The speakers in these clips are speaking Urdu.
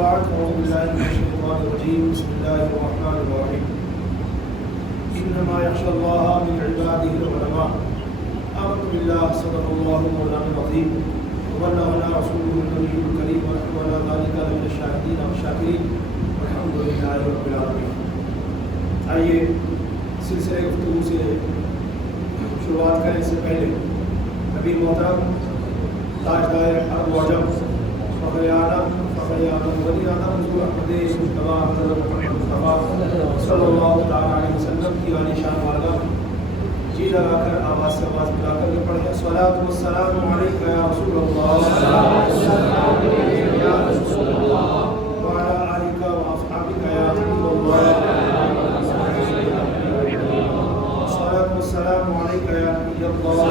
بعد أعوذ بالله من الشيطان الرجيم بسم الله الرحمن الرحيم إنما يخشى الله من عباده العلماء آمنت بالله صدق الله مولانا العظيم وبلغنا رسوله النبي الكريم ونحن على ذلك لمن الشاهدين والشاكرين والحمد لله رب العالمين. آئیے سلسلے گفتگو سے شروعات کرنے سے پہلے نبی محترم تاجدار عرب و عجم فخر عالم ولی اعظم حضور احمد مصطفیٰ حضرت محمد مصطفیٰ صلی اللہ تعالیٰ علیہ وسلم کی عالی شان بارگاہ جی لگا کر آواز سے آواز ملا کر کے پڑھیں الصلاۃ والسلام علیک یا رسول اللہ وعلی آلک واصحابک یا حبیب اللہ الصلاۃ والسلام علیک یا نبی اللہ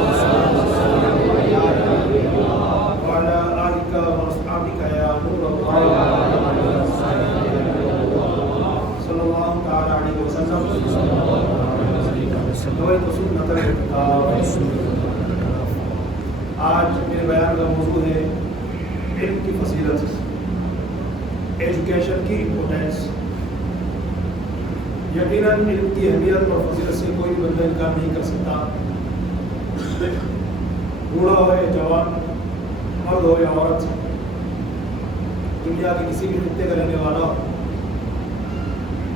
وعلی آلک واصحابک یا نور اللہ صلی اللہ تعالیٰ علیہ وسلم. آج میرے بیان کا موضوع ہے علم کی فضیلت، ایجوکیشن کی امپورٹینس. یقیناً علم کی اہمیت اور فضیلت سے کوئی بھی بندہ انکار نہیں کر سکتا. بوڑھا ہو یا جوان، مرد ہو یا عورت، دنیا کے کسی بھی خطے کا رہنے والا ہو،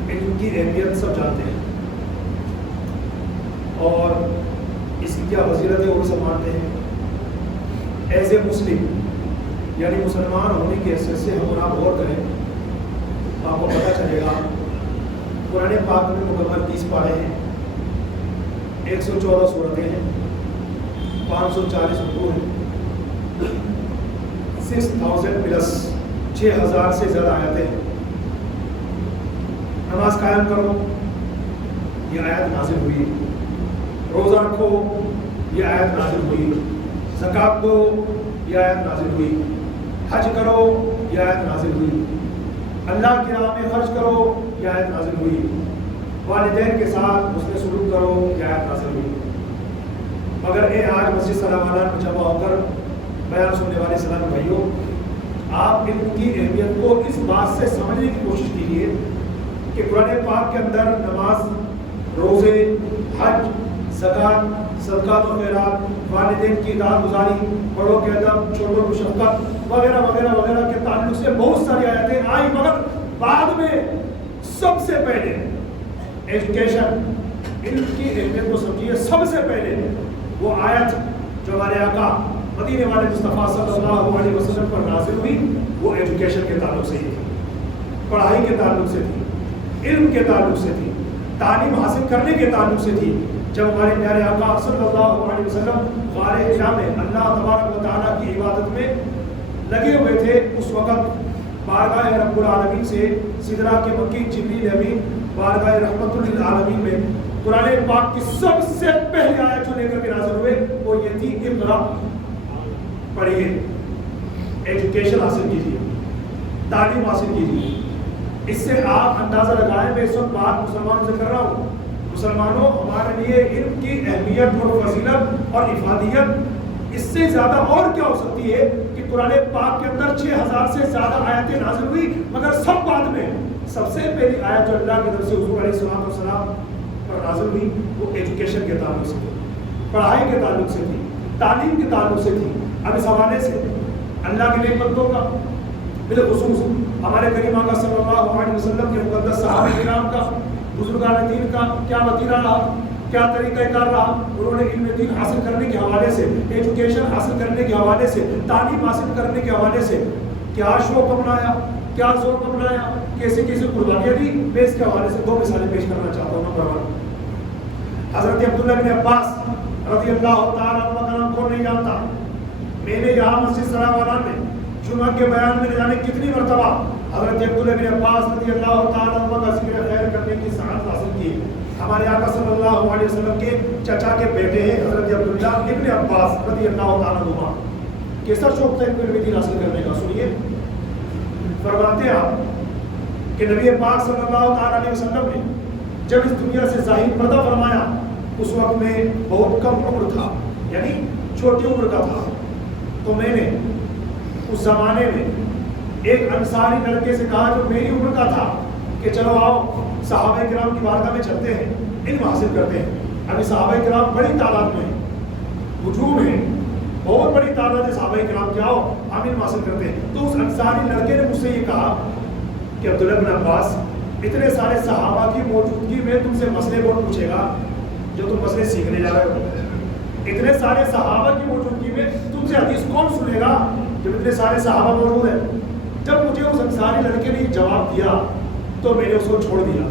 علم کی اہمیت سب جانتے ہیں اور اس کی کیا فضیلت ہے وہ سب مانتے ہیں. ایز اے مسلم یعنی مسلمان ہونے کی حیثیت سے ہم آپ غور کریں تو آپ کو پتہ چلے گا قرآن پاک میں مکمل 30 پارے ہیں، 114 سورتیں ہیں، 540 رکوع ہیں، 6000 پلس 6000 سے زیادہ آیتیں ہیں. نماز قائم کرو یہ آیت نازل ہوئی، روزہ رکھو یہ آیت نازل ہوئی، زکوٰۃ دو یہ آیت نازل ہوئی، حج کرو یہ آیت نازل ہوئی، اللہ کی راہ میں خرچ کرو یہ آیت نازل ہوئی، والدین کے ساتھ حسن سلوک کرو یہ آیت نازل ہوئی. مگر اے آج مسجد سلام علیہ میں جمع ہو کر بیان سننے والے سلام بھائیوں، آپ علم کی اہمیت کو اس بات سے سمجھنے کی کوشش کیجیے کہ قرآن پاک کے اندر نماز، روزے، حج، زکوٰۃ، صدقات و خیرات، والدین کی اطاعت گزاری، بڑوں کے ادب، چھوٹوں کی شفقت وغیرہ وغیرہ وغیرہ کے تعلق سے بہت ساری آیتیں آئی. مگر بعد میں سب سے پہلے ایجوکیشن، علم کی اہمیت کو سمجھیے، سب سے پہلے وہ آیت جو ہمارے آقا مدینے والے مصطفیٰ صلی اللہ علیہ وسلم پر نازل ہوئی وہ ایجوکیشن کے تعلق سے ہی تھی، پڑھائی کے تعلق سے تھی، علم کے تعلق سے تھی، تعلیم حاصل کرنے کے تعلق سے تھی. جب ہمارے پیارے آقا صلی اللہ علیہ وسلم غار حرا میں اللہ تبارک و تعالیٰ کی عبادت میں لگے ہوئے تھے، اس وقت بارگاہ رب العالمین سے سدرہ کے مکی جبریل امین بارگاہ رحمت للعالمین میں قرآن پاک کی سب سے پہلی آیت جو لے کر کے نازل ہوئے وہ یہ تھی اقرا، پڑھیے، ایجوکیشن حاصل کیجیے، تعلیم حاصل کیجیے. اس سے آپ اندازہ لگائیں، میں اس وقت بات مسلمانوں سے کر رہا ہوں. مسلمانوں، ہمارے لیے علم کی اہمیت اور فضیلت اور افادیت اس سے زیادہ اور کیا ہو سکتی ہے کہ قرآن پاک کے اندر 6000 سے زیادہ آیتیں نازل ہوئی، مگر سب بعد میں سب سے پہلی آیت جو اللہ کی طرف سے حضور علیہ السلام پر نازل ہوئی وہ ایجوکیشن کے تعلق سے تھی، پڑھائی کے تعلق سے تھی، تعلیم کے تعلق سے تھی. اب اس حوالے سے اللہ کے نیک بندوں کا، بالخصوص ہمارے کریم آقا صلی اللہ علیہ وسلم کے مقدس صحابہ کرام کا، بزرگان دین کا کیا وتیرہ رہا، کیا طریقہ کار رہا. انہوں نے علم دین حاصل کرنے کے حوالے سے، ایجوکیشن حاصل کرنے کے حوالے سے، تعلیم حاصل کرنے کے حوالے سے کیا شوق اپنایا، کیا ذوق اپنایا، کیسے کیسے قربانیاں دی. میں اس کے حوالے سے 2 مثالیں پیش کرنا چاہتا ہوں. نمبر 1، حضرت عبداللہ بن عباس رضی اللہ تعالیٰ عنہ کا نام کون نہیں جانتا. میں نے یہاں مسجد سلام علیہ میں جمعہ کے بیان میں نہ جانے کتنی مرتبہ حضرت عبداللہ بن عباس رضی اللہ تعالیٰ عنہ کا ذکر خیر کرنے کی سعادت حاصل کی. ہمارے آقا صلی اللہ علیہ وسلم کے چچا کے بیٹے ہیں حضرت عبداللہ ابن عباس رضی اللہ تعالیٰ عنہ. کیسا شوق تھا علم دین حاصل کرنے کا. سنیے، فرماتے ہیں آپ کہ نبی پاک صلی اللہ تعالیٰ علیہ وسلم نے جب اس دنیا سے ظاہر پردہ فرمایا اس وقت میں بہت کم عمر تھا، یعنی چھوٹی عمر کا تھا. تو میں نے اس زمانے میں ایک انصاری لڑکے سے کہا جو میری عمر کا تھا کہ چلو آؤ صحابہ کرام کی بارگاہ میں چلتے ہیں، علم حاصل کرتے ہیں۔ ابھی صحابہ کرام بڑی تعداد میں ہجوم ہے، بہت بڑی تعداد ہے صحابہ کرام کے، آؤ ہم علم حاصل کرتے ہیں۔ تو اس انصاری لڑکے نے مجھ سے یہ کہا کہ عبداللہ بن عباس، اتنے سارے صحابہ کی موجودگی میں تم سے مسئلے کون پوچھے گا جو تم مسئلے سیکھنے جا رہے ہو؟ اتنے سارے صحابہ کی موجودگی میں تم سے حدیث کون سنے گا جب اتنے سارے صحابہ موجود ہیں؟ جب مجھے اس انصاری لڑکے نے جواب دیا تو میں نے اس کو چھوڑ دیا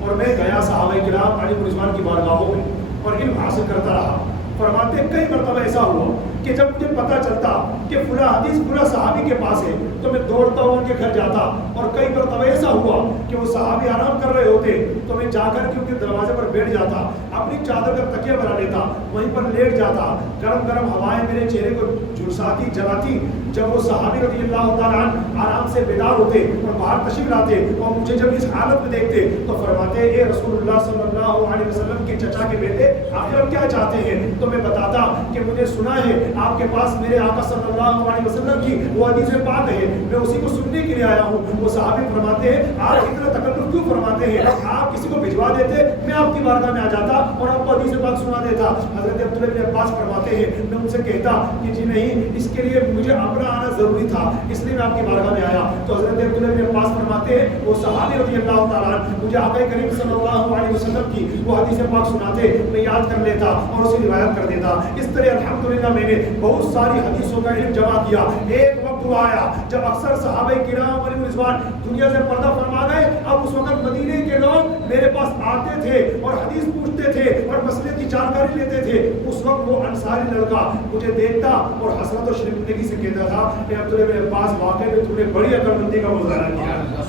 اور میں گیا صحابہ کرام علی رضوان کی بارگاہوں میں اور علم حاصل کرتا رہا۔ فرماتے ہیں کئی مرتبہ ایسا ہوا کہ جب مجھے پتہ چلتا کہ فلاں حدیث فلاں صحابی کے پاس ہے تو میں دوڑتا ہوا ان کے گھر جاتا، اور کئی مرتبہ ایسا ہوا کہ وہ صحابی آرام کر رہے ہوتے تو میں جا کر کے ان کے دروازے پر بیٹھ جاتا، اپنی چادر کا تکیہ بنا لیتا، وہیں پر لیٹ جاتا، گرم گرم ہوائیں میرے چہرے کو جھلساتی جلاتی۔ جب وہ صحابی رضی اللہ تعالیٰ عنہ آرام سے بیدار ہوتے اور باہر تشریف لاتے اور مجھے جب اس حالت میں دیکھتے تو فرماتے اے رسول اللہ صلی اللہ علیہ وسلم کے چچا کے بیٹے، آخر آپ کیا چاہتے ہیں؟ تو میں بتاتا کہ مجھے سنا ہے آپ کے پاس میرے آقا صلی اللہ علیہ وسلم کی وہ حدیث پاک ہے، میں اسی کو سننے کے لیے آیا ہوں۔ وہ صحابی فرماتے ہیں آپ اتنا تکلف کیوں فرماتے ہیں؟ آپ کسی کو بھجوا دیتے، میں آپ کی بارگاہ میں آ جاتا اور آپ کو حدیث پاک سنا دیتا۔ حضرت عبداللہ بن عباس فرماتے ہیں میں ان سے کہتا کہ جی نہیں، اس کے لیے مجھے اپنا آنا ضروری تھا، اس لیے میں آپ کی بارگاہ میں آیا۔ تو حضرت عبداللہ بن عباس فرماتے ہیں وہ صحابی رضی اللہ تعالیٰ عنہ مجھے آقا کریم صلی اللہ علیہ وسلم کی وہ حدیث پاک سناتے، میں یاد کر لیتا اور اسے روایت کر دیتا۔ اس طرح الحمدللہ میں نے بہت ساری حدیثوں کا علم جمع کیا۔ ایک وقت وہ آیا جب اکثر صحابہ کرام علیہ رضوان دنیا سے پردہ فرما گئے، اب اس وقت مدینے کے لوگ میرے پاس آتے تھے اور حدیث پوچھتے تھے اور مسئلے کی جانکاری لیتے تھے۔ اس وقت وہ انصاری لڑکا مجھے دیکھتا اور حسرت و شرمندگی سے کہتا تھا کہ عبداللہ بن عباس واقعی میں تم نے بڑی عقل مندی کا مظاہرہ کیا۔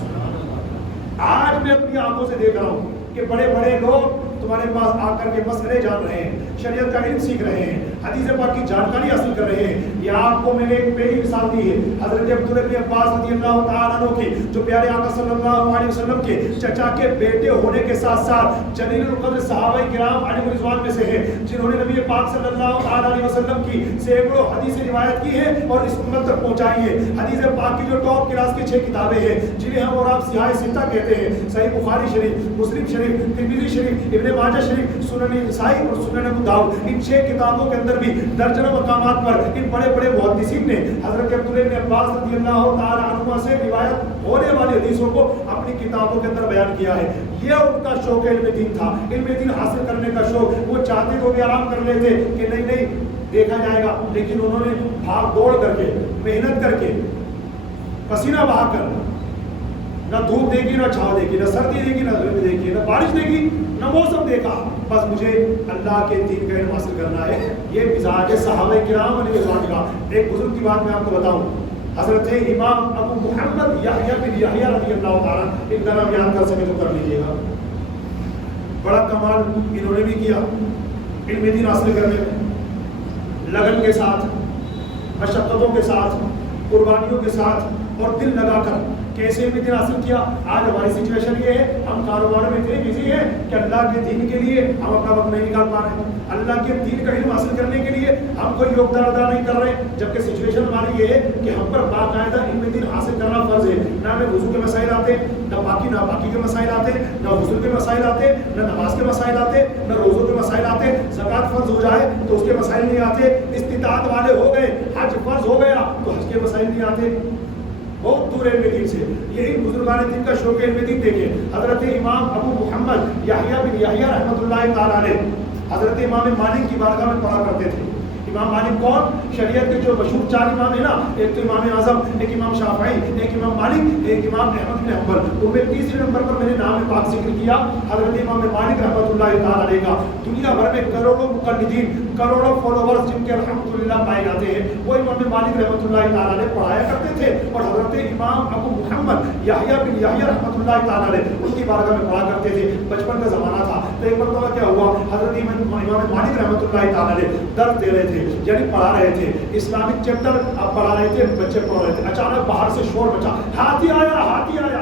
آج میں اپنی آنکھوں سے دیکھ رہا ہوں کہ بڑے بڑے لوگ تمہارے پاس آ کر کے مسئلے جان رہے ہیں، شریعت کا علم سیکھ رہے ہیں، حدیث پاک کی جانکاری حاصل کر رہے ہیں۔ یہ آپ کو میں نے ایک پہلی مثال دی ہے حضرت عبداللہ بن عباس رضی اللہ تعالیٰ عنہ کی، جو پیارے آقا صلی اللہ علیہ وسلم کے چچا کے بیٹے ہونے کے ساتھ ساتھ جلیل القدر صحابہ کرام علیہ رضوان میں سے ہیں، جنہوں نے نبی پاک صلی اللہ تعالیٰ علیہ وسلم کی سینکڑوں حدیث روایت کی ہے اور اس امت تک پہنچائی ہے۔ حدیث پاک کی جو ٹاپ کلاس کی 6 کتابیں ہیں جنہیں ہم اور آپ سیاہ ستہ کہتے ہیں، صحیح بخاری شریف، مسلم شریف، ترمذی شریف، ابن ماجہ شریف، سنن نسائی اور سنن ابو داؤد، ان 6 کتابوں کے اندر بھی درجنوں مقامات پر ان بڑے بڑے محدثین نے حضرت عبداللہ بن عباس رضی اللہ تعالی عنہما سے روایت ہونے والی حدیثوں کو اپنی کتابوں کے اندر بیان کیا ہے۔ یہ ان کا شوق علم دین تھا، علم دین حاصل کرنے کا شوق۔ وہ چاہتے تو بھی آرام کر لیتے کہ نہیں نہیں دیکھا جائے گا، لیکن انہوں نے بھاگ دوڑ کر کے، محنت کر کے، پسینہ بہا کر، نہ دھوپ دیکھی نہ چھاؤ دیکھی، نہ سردی دیکھی نہ گرمی دیکھی، نہ بارش دیکھی نہ موسم دیکھا، بس مجھے اللہ کے دین کا علم حاصل کرنا ہے۔ یہ مزاج صحابہ کرام علیہ رضوان کا۔ ایک بزرگ کی بات میں آپ کو بتاؤں، حضرت امام ابو محمد یحییٰ بن یحییٰ رضی اللہ تعالیٰ، ان کا نام یاد کر سکے تو کر لیجیے گا۔ بڑا کمال انہوں نے بھی کیا علم دین حاصل کرنے میں، لگن کے ساتھ، مشقتوں کے ساتھ، قربانیوں کے ساتھ اور دل لگا کر کیسے علم دین حاصل کیا۔ آج ہماری سچویشن یہ ہے، ہم کاروبار میں اتنے بزی ہیں کہ اللہ کے دین کے لیے ہم اپنا وقت نہیں نکال پا رہے ہیں، اللہ کے دین کا علم حاصل کرنے کے لیے ہم کوئی یوگدان ادا نہیں کر رہے، جبکہ سچویشن ہماری یہ ہے کہ ہم پر باقاعدہ علم دین حاصل کرنا فرض ہے۔ نہ ہمیں وضو کے مسائل آتے، نہ پاکی کے مسائل آتے، نہ غسل کے مسائل آتے، نہ نماز کے مسائل آتے، نہ روزوں کے مسائل آتے۔ زکوٰۃ فرض ہو جائے تو اس کے مسائل نہیں آتے، استطاعت والے ہو گئے، حج فرض ہو گیا تو حج کے مسائل نہیں آتے، بہت دور علم دین سے۔ یہی بزرگان دین کا شوق علم دین دیکھیں۔ حضرت امام ابو محمد یحییٰ بن یحییٰ رحمۃ اللہ تعالیٰ علیہ حضرت امام مالک کی بارگاہ میں پڑھا کرتے تھے۔ امام مالک کون؟ شریعت کے جو مشہور 4 امام ہیں نا، ایک تو امام اعظم، ایک امام شافعی، ایک امام مالک، ایک امام احمد بن حنبل۔ ان میں تیسرے نمبر پر میں نے نام پاک ذکر کیا حضرت امام مالک رحمۃ اللہ تعالیٰ علیہ کا۔ دنیا بھر میں کروڑوں مقلدین، کروڑوں فالوورز جن کے الحمدللہ پائے جاتے ہیں، وہ امام مالک رحمۃ اللہ تعالیٰ علیہ پڑھایا کرتے تھے اور حضرت امام ابو محمد یحییٰ بن یحییٰ رحمۃ اللہ تعالیٰ علیہ ان کی بارگاہ میں پڑھا کرتے تھے۔ بچپن کا زمانہ تھا تو ایک مرتبہ کیا ہوا، حضرت امام مالک رحمۃ اللہ تعالیٰ علیہ درس دے رہے تھے، یعنی پڑھا رہے تھے، اسلامک چیپٹر اب پڑھا رہے تھے، بچے پڑھ رہے تھے۔ اچانک باہر سے شور مچا، ہاتھی آیا ہاتھی آیا۔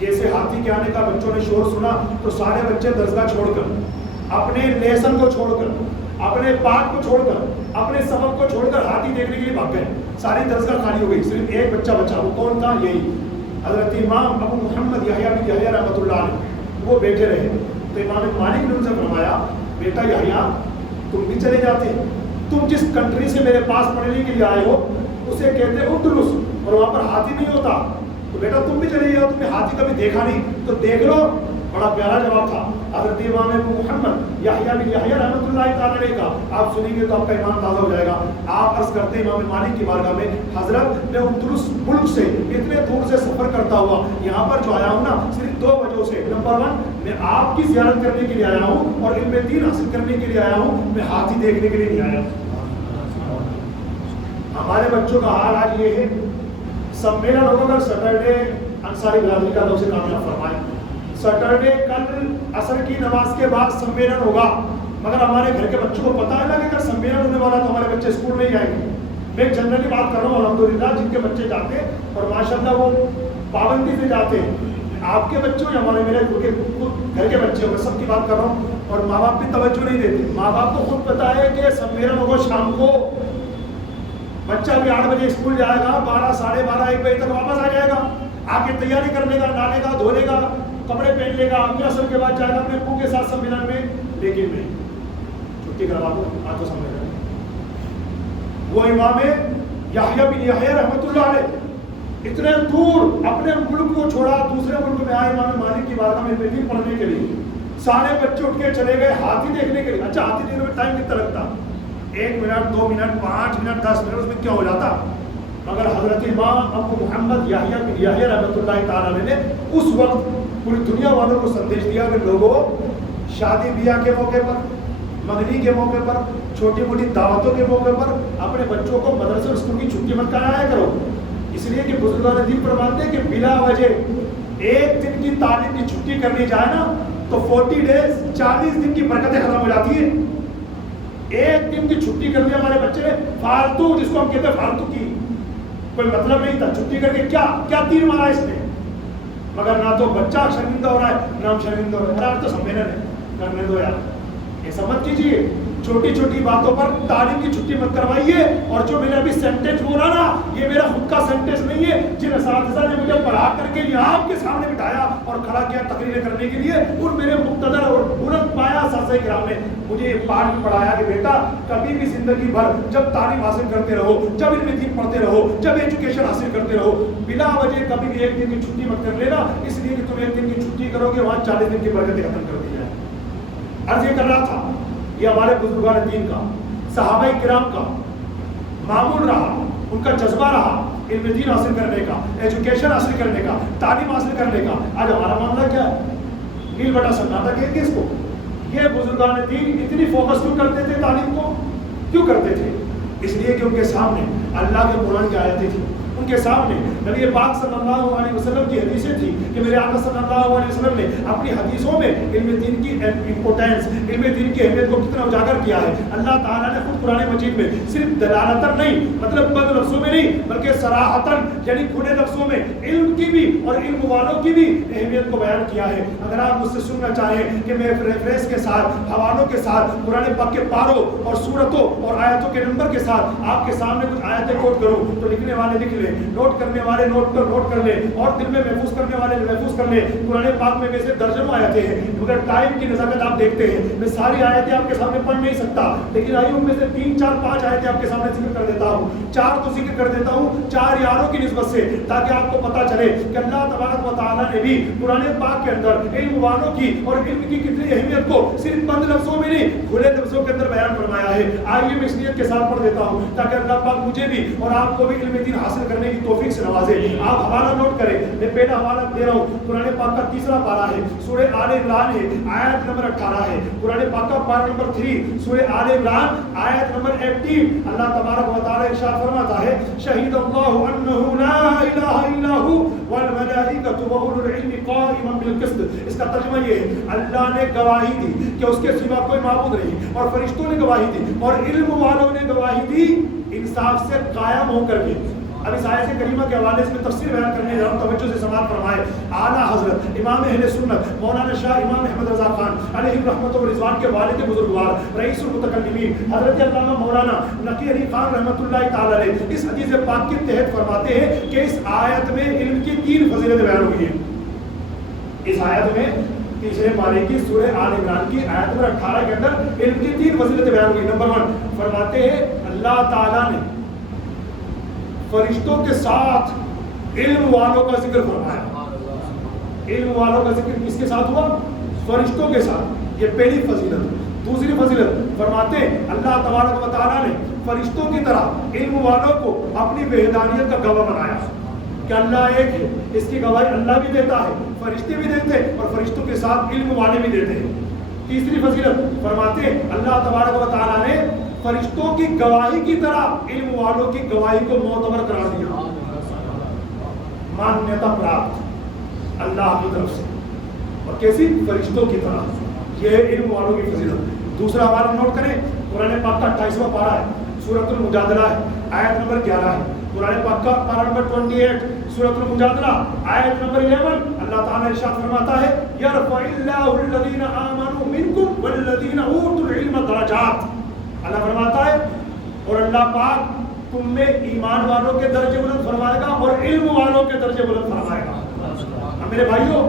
جیسے ہاتھی کے آنے کا بچوں نے شور سنا تو سارے بچے درسگاہ چھوڑ کر، اپنے لیسن کو چھوڑ کر، اپنے پاک کو چھوڑ کر، اپنے سبق کو چھوڑ کر ہاتھی دیکھنے کے لیے بھاگ گئے۔ ساری درسگاہ خالی ہو گئی، صرف ایک بچہ بچا، وہ کون تھا؟ یہی حضرت امام ابو محمد یحییٰ بن یحییٰ رحمۃ اللہ علیہ، وہ بیٹھے رہے۔ تو امام مالک نے ان سے فرمایا بیٹا یحییٰ تم بھی چلے جاتے، تم جس کنٹری سے میرے پاس پڑھنے کے لیے آئے ہو اسے کہتے ہیں اندلس، اور وہاں پر ہاتھی نہیں ہوتا، تو بیٹا تم بھی چلے جاؤ، تم نے ہاتھی کبھی دیکھا نہیں تو دیکھ لو۔ بڑا پیارا جواب تھا حضرت امام ابو محمد یحییٰ بن یحییٰ رحمۃ اللہ تعالی علیہ کا، آپ سنیں گے تو آپ کا ایمان تازہ ہو جائے گا۔ آپ عرض کرتے ہیں امام مالک کی بارگاہ میں حضرت میں اندلس ملک سے اتنے دور سے سفر کرتا ہوا یہاں پر جو آیا ہوں نا صرف دو وجہوں سے، نمبر 1 میں آپ کی زیارت کرنے کے لیے آیا ہوں، اور علم دین حاصل کرنے کے لیے آیا ہوں، میں ہاتھی دیکھنے کے لیے نہیں آیا۔ ہمارے بچوں کا حال آج یہ ہے، سمیلن ہوگا کل سیٹرڈے، انصاری برادری کا لوگ سے کامیاب فرمائے، سیٹرڈے کل عصر کی نماز کے بعد سمیلن ہوگا، مگر ہمارے گھر کے بچوں کو پتہ ہے نا کہ اگر سمیلن ہونے والا تو ہمارے بچے اسکول نہیں جائیں گے۔ میں جنرلی بات کر رہا ہوں الحمدللہ، جن کے بچے جاتے ہیں اور ماشاءاللہ وہ پابندی سے جاتے ہیں، آپ کے بچے ہو یا ہمارے میرے گھر کے بچے ہو، میں سب کی بات کر رہا ہوں، اور ماں باپ بھی توجہ نہیں دیتے۔ ماں باپ کو خود پتہ ہے کہ سمیلن ہوگا شام کو، بچہ بھی 8 بجے اسکول جائے گا، 12 ساڑھے 12 1 بجے تک واپس آ جائے گا، آ کے تیاری کر لے گا، نہانے گا، دھونے گا، کپڑے پہن لے گا، پھر عصر کے بعد جائے گا اپنے ابو کے ساتھ سمیلن میں، لیکن نہیں چھٹی کروا دو، آج تو سمجھ رہے۔ وہ امام یحییٰ بن یحییٰ رحمۃ اللہ علیہ اتنے دور اپنے ملک کو چھوڑا، دوسرے ملک میں آئے امام مالک کی بارگاہ میں دین پڑھنے کے لیے، سارے بچے اٹھ کے چلے گئے ہاتھی دیکھنے کے لیے۔ اچھا ہاتھی دیکھنے میں ٹائم کتنا لگتا؟ 1 منٹ 2 منٹ 5 منٹ 10 منٹ، اس میں کیا ہو جاتا؟ مگر حضرت امام ابو محمد یحییٰ بن یحییٰ رحمۃ اللہ تعالی علیہ نے اس وقت پوری دنیا والوں کو سندیش دیا کہ لوگوں شادی بیاہ کے موقع پر، منگنی کے موقع پر، چھوٹی موٹی دعوتوں کے موقع پر اپنے بچوں کو مدرسے اور اسکول کی چھٹی مت کرایا کرو، اس لیے کہ بزرگان دین فرماتے ہیں کہ بلا وجہ 1 دن کی تعلیم کی چھٹی کر لی جائے نا تو 40 ڈیز 40 دن کی برکتیں ختم ہو جاتی ہیں۔ 1 دن کی چھٹی کر دی ہمارے بچے نے، فالتو، جس کو ہم کہتے ہیں فالتو کی، کوئی مطلب نہیں تھا، چھٹی کر کے کیا تیر مارا اس نے، مگر نہ تو بچہ شرمندہ ہو رہا ہے نہ ہم شرمندہ ہو رہے ہیں، تو سمیلن ہے، کرنے دو یار، ایسا مت کیجیے، چھوٹی چھوٹی باتوں پر تعلیم کی چھٹی مت کروائیے۔ اور جو میں نے ابھی سینٹینس بولا نا، یہ میرا خود کا سینٹینس نہیں ہے، جن اساتذہ نے مجھے پڑھا کر کے یہ آپ کے سامنے بٹھایا اور کھڑا کیا تقریریں کرنے کے لیے، ان میرے مقتدر اور بلند پایا اساتذہ کرام نے مجھے یہ پاٹ پڑھایا کہ بیٹا کبھی بھی زندگی بھر جب تعلیم حاصل کرتے رہو، جب علم دین پڑھتے رہو، جب ایجوکیشن حاصل کرتے رہو، بلا وجہ کبھی بھی 1 دن کی چھٹی مت کر لینا، اس لیے کہ تم 1 دن کی چھٹی کرو گے وہاں 40 دن کی برکتیں ختم کر دی جائیں۔ عرض یہ کر رہا تھا، یہ ہمارے بزرگان دین کا، صحابہ کرام کا معمول رہا، ان کا جذبہ رہا علم دین حاصل کرنے کا، ایجوکیشن حاصل کرنے کا، تعلیم حاصل کرنے کا۔ آج ہمارا معاملہ کیا ہے؟ نیل بٹا سناٹا کہتے ہیں اس کو۔ یہ بزرگان دین اتنی فوکس کیوں کرتے تھے تعلیم کو؟ کیوں کرتے تھے؟ اس لیے کہ ان کے سامنے اللہ کے قرآن کی آیتیں تھیں، ان کے سامنے نبی پاک صلی اللہ علیہ وسلم کی حدیثیں تھیں کہ میرے آقا صلی اللہ علیہ وسلم نے اپنی حدیثوں میں علم دین کی امپورٹینس، علم دین کی اہمیت کو کتنا اجاگر کیا ہے۔ اللہ تعالیٰ نے خود قرآن مجید میں صرف دلالتاً نہیں، مطلب بد لفظوں میں نہیں، بلکہ صراحتاً یعنی کھلے لفظوں میں علم کی بھی اور علم والوں کی بھی اہمیت کو بیان کیا ہے۔ اگر آپ مجھ سے سننا چاہیں کہ میں ریفرنس کے ساتھ، حوالوں کے ساتھ، قرآن پاک کے پاروں اور سورتوں اور آیتوں کے نمبر کے ساتھ آپ کے سامنے کچھ آیتیں کوٹ کروں تو لکھنے والے لکھ لیں، نوٹ کرنے والے نوٹ کر لیں، اور دل میں محفوظ کرنے والے محفوظ کر لیں۔ قرآن پاک میں ویسے درجنوں آیتیں ہیں، مگر ٹائم کی نزاکت آپ دیکھتے ہیں، میں ساری آیتیں آپ کے سامنے پڑھ نہیں سکتا، لیکن آئیے ان میں سے 3 4 5 آیتیں آپ کے سامنے ذکر کر دیتا ہوں۔ 4 تو ذکر کر دیتا ہوں 4 یاروں کی نسبت سے، تاکہ آپ کو پتہ چلے کہ اللہ تبارک و تعالیٰ نے بھی قرآن پاک کے اندر علم والوں کی اور علم کی کتنی اہمیت کو صرف بند لفظوں میں نہیں، کھلے لفظوں کے اندر بیان فرمایا ہے۔ آئیے میں اس نیت کے ساتھ پڑھ دیتا ہوں تاکہ اللہ پاک مجھے بھی اور آپ کو بھی علم دین حاصل کرنے کی توفیق سے نوازے۔ آپ حوالہ نوٹ کریں، میں پہلا حوالہ دے رہا ہوں، قرآن پاک کا 3 پارہ ہے، سورہ آل عمران ہے، آیت نمبر 18 ہے۔ قرآن پاک کا پارہ نمبر 3 سورہ آل عمران آیت نمبر 18۔ اللہ تبارک و تعالی ارشاد فرماتا ہے، شہید اللہ انہ لا الہ الا هو والملائکۃ واولو العلم قائما بالقسط۔ اس کا ترجمہ یہ ہے، اللہ نے گواہی دی کہ اس کے سوا کوئی معبود نہیں، اور فرشتوں نے گواہی دی اور علم والوں نے گواہی دی انصاف سے قائم ہو کر کے۔ اب اس آیت کریمہ کے حوالے سے تفسیر بیان کرنے جا رہا ہوں، توجہ سے سماعت فرمائے۔ اعلیٰ حضرت امام اہل سنت مولانا شاہ امام احمد رضا خان علیہ رحمۃ و رضوان کے والد بزرگوار رئیس المتکلمین حضرت علامہ مولانا نقی علی خان رحمۃ اللہ تعالی علیہ اس حدیث پاک کے تحت فرماتے ہیں کہ اس آیت میں علم کی 3 فضیلتیں بیان ہوئی ہیں۔ اس آیت میں تیسرے پارے کی سورہ آل عمران کی آیت نمبر 18 کے اندر علم کی 3 فضیلتیں بیان ہوئی۔ نمبر 1 فرماتے ہیں اللہ تعالیٰ نے فرشتوں کے ساتھ علم والوں کا ذکر فرمایا۔ علم والوں کا ذکر کس کے ساتھ ہوا؟ فرشتوں کے ساتھ، یہ پہلی فضیلت۔ دوسری فضیلت فرماتے ہیں اللہ تبارک و تعالیٰ نے فرشتوں کی طرح علم والوں کو اپنی وحدانیت کا گواہ بنایا کہ اللہ ایک ہے، اس کی گواہی اللہ بھی دیتا ہے، فرشتے بھی دیتے ہیں اور فرشتوں کے ساتھ علم والے بھی دیتے ہیں۔ تیسری فضیلت فرماتے ہیں اللہ تبارک و تعالیٰ نے فرشتوں کی گواہی کی طرح علم والوں کی گواہی کو معتبر قرار دیا، مانیتا پراپت اللہ کی طرف سے، اور کیسی؟ فرشتوں کی طرح۔ یہ علم والوں کی فضیلت۔ دوسرا حوالہ نوٹ کریں، قرآن پاک کا 28واں پارہ ہے، سورۃ المجادلہ ہے، آیت نمبر 11 ہے۔ قرآن پاک کا پارہ نمبر 28 سورۃ المجادلہ آیت نمبر 11 اللہ تعالیٰ ارشاد فرماتا ہے یرفع اللہ الذین آمنوا منکم والذین اوتوا العلم درجات۔ اللہ فرماتا ہے اور اللہ پاک تم میں ایمان والوں کے درجے بلند فرمائے گا اور علم والوں کے درجے بلند فرمائے گا۔ میرے بھائیوں،